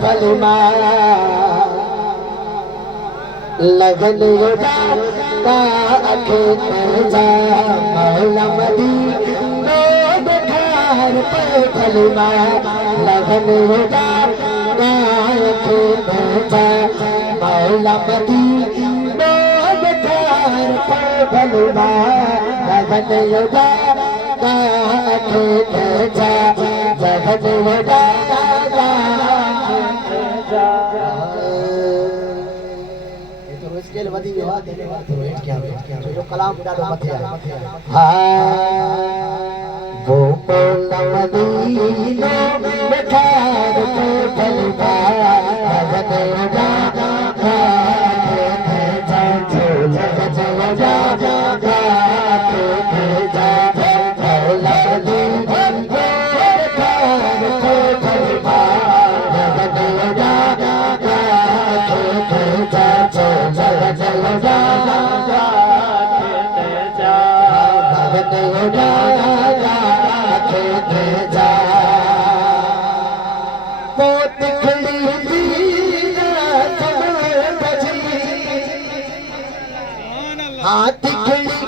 भलमा लगन उड़ा का अखे जा मौला मदीना बखार पे भलमा लगन उड़ा का अखे जा मौला मदीना बखार पे भलमा लगन उड़ा का अखे जा लगन उड़ा स्केल वधी वियो आहे तेरे वक्त हेठ क्या जो कलाम ॾाढो मथे आहे वो मौला मदीना बखार पे भलमा लगन उड़ा का जा मौला मदीना हाथ खड़ी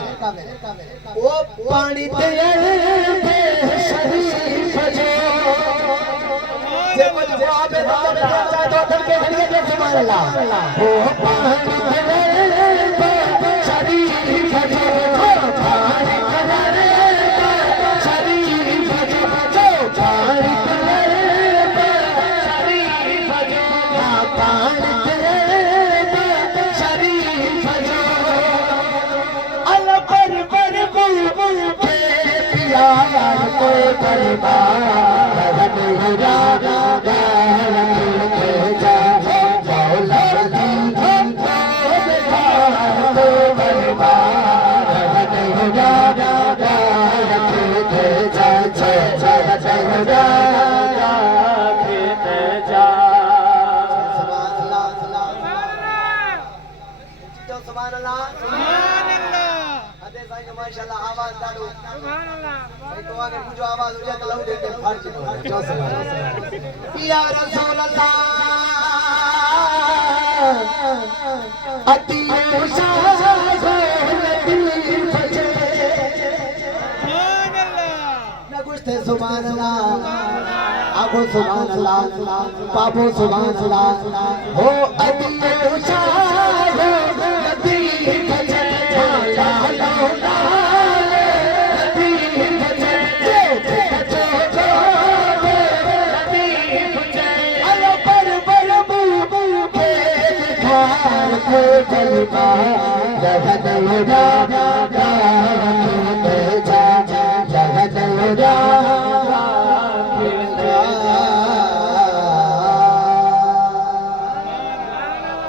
ओ पानी शरीफ जो देखो जो आप सुभान अल्लाह ओ पानी शरीफ जो माशाल्लाह आवाज डालो सुभान अल्लाह भाई तो आगे मुझे आवाज हो जाए तो लहू देते फाड़ के जो सुभान या रसूल अल्लाह अति शाह लतीफ जे सुभान अल्लाह न गुस्ते सुभान अल्लाह आगो सुभान अल्लाह बाबू सुभान अल्लाह हो अति शाह लतीफ जे लगन उड़ा